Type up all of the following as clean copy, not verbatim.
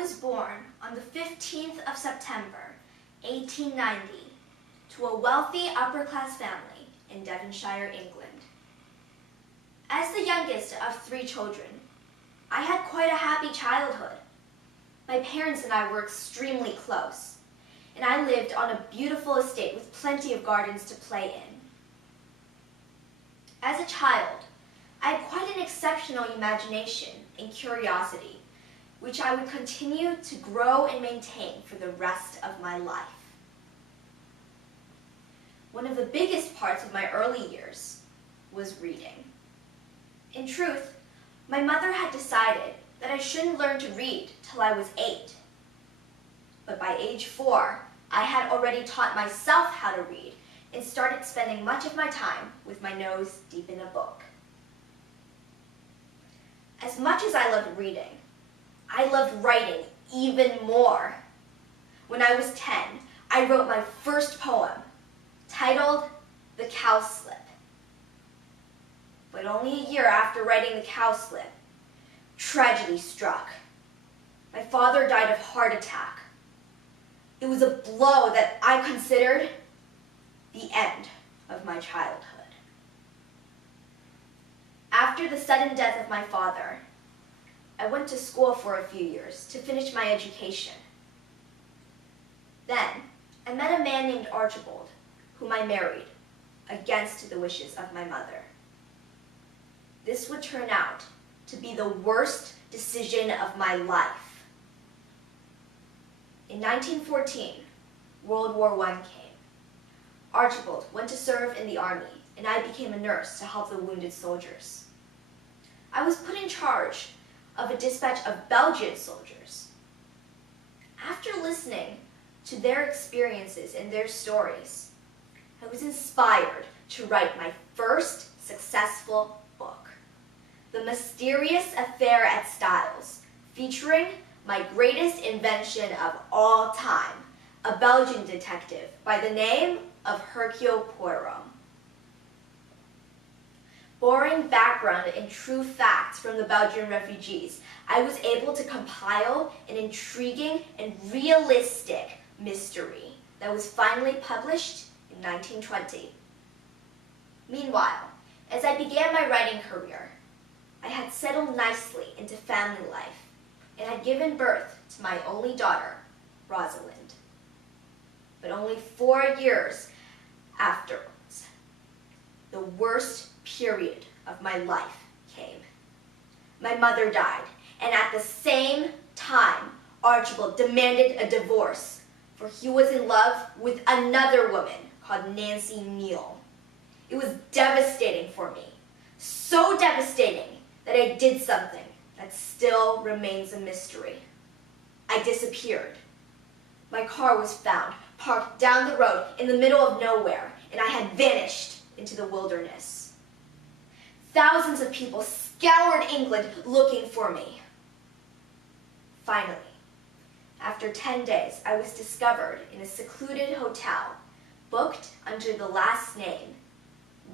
was born on the 15th of September, 1890, to a wealthy upper-class family in Devonshire, England. As the youngest of 3 children, I had quite a happy childhood. My parents and I were extremely close, and I lived on a beautiful estate with plenty of gardens to play in. As a child, I had quite an exceptional imagination and curiosity, which I would continue to grow and maintain for the rest of my life. One of the biggest parts of my early years was reading. In truth, my mother had decided that I shouldn't learn to read till I was 8. But by age 4, I had already taught myself how to read and started spending much of my time with my nose deep in a book. As much as I loved reading, I loved writing even more. When I was 10, I wrote my first poem, titled The Cowslip. But only a year after writing The Cowslip, tragedy struck. My father died of heart attack. It was a blow that I considered the end of my childhood. After the sudden death of my father, I went to school for a few years to finish my education. Then, I met a man named Archibald, whom I married, against the wishes of my mother. This would turn out to be the worst decision of my life. In 1914, World War I came. Archibald went to serve in the army, and I became a nurse to help the wounded soldiers. I was put in charge of a dispatch of Belgian soldiers. After listening to their experiences and their stories, I was inspired to write my first successful book, The Mysterious Affair at Styles, featuring my greatest invention of all time, a Belgian detective by the name of Hercule Poirot. Borrowing background and true facts from the Belgian refugees, I was able to compile an intriguing and realistic mystery that was finally published in 1920. Meanwhile, as I began my writing career, I had settled nicely into family life and had given birth to my only daughter, Rosalind. But only 4 years afterwards, the worst period of my life came. My mother died, and at the same time, Archibald demanded a divorce, for he was in love with another woman called Nancy Neal. It was devastating for me, so devastating that I did something that still remains a mystery. I disappeared. My car was found, parked down the road in the middle of nowhere, and I had vanished into the wilderness. Thousands of people scoured England looking for me. Finally, after 10 days, I was discovered in a secluded hotel, booked under the last name,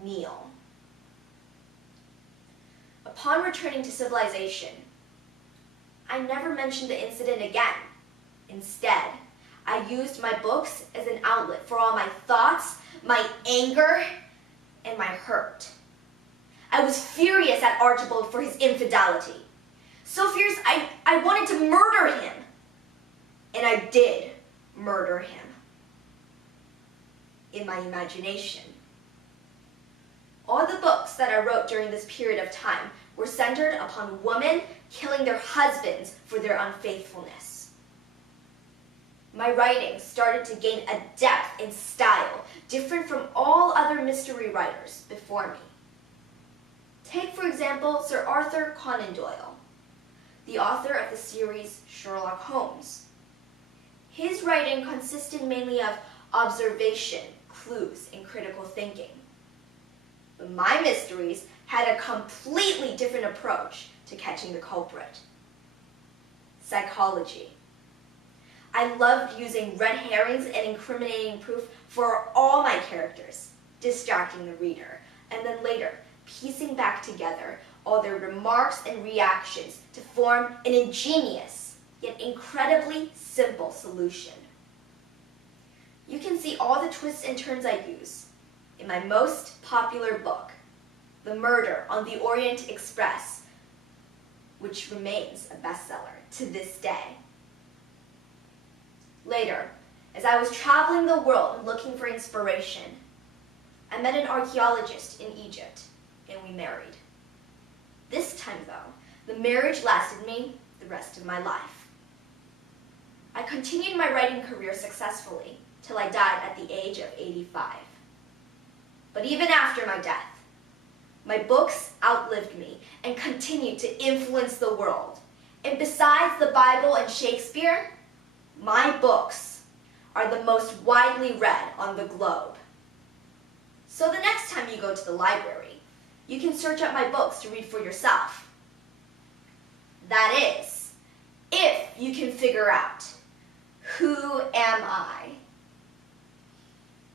Neal. Upon returning to civilization, I never mentioned the incident again. Instead, I used my books as an outlet for all my thoughts, my anger, and my hurt. I was furious at Archibald for his infidelity. So furious, I wanted to murder him. And I did murder him. In my imagination. All the books that I wrote during this period of time were centered upon women killing their husbands for their unfaithfulness. My writing started to gain a depth and style different from all other mystery writers before me. Take, for example, Sir Arthur Conan Doyle, the author of the series Sherlock Holmes. His writing consisted mainly of observation, clues, and critical thinking. But my mysteries had a completely different approach to catching the culprit. Psychology. I loved using red herrings and incriminating proof for all my characters, distracting the reader, and then later piecing back together all their remarks and reactions to form an ingenious yet incredibly simple solution. You can see all the twists and turns I use in my most popular book, The Murder on the Orient Express, which remains a bestseller to this day. Later, as I was traveling the world and looking for inspiration, I met an archaeologist in Egypt, and we married. This time, though, the marriage lasted me the rest of my life. I continued my writing career successfully till I died at the age of 85. But even after my death, my books outlived me and continued to influence the world. And besides the Bible and Shakespeare, my books are the most widely read on the globe. So the next time you go to the library, you can search up my books to read for yourself. That is, if you can figure out, who am I?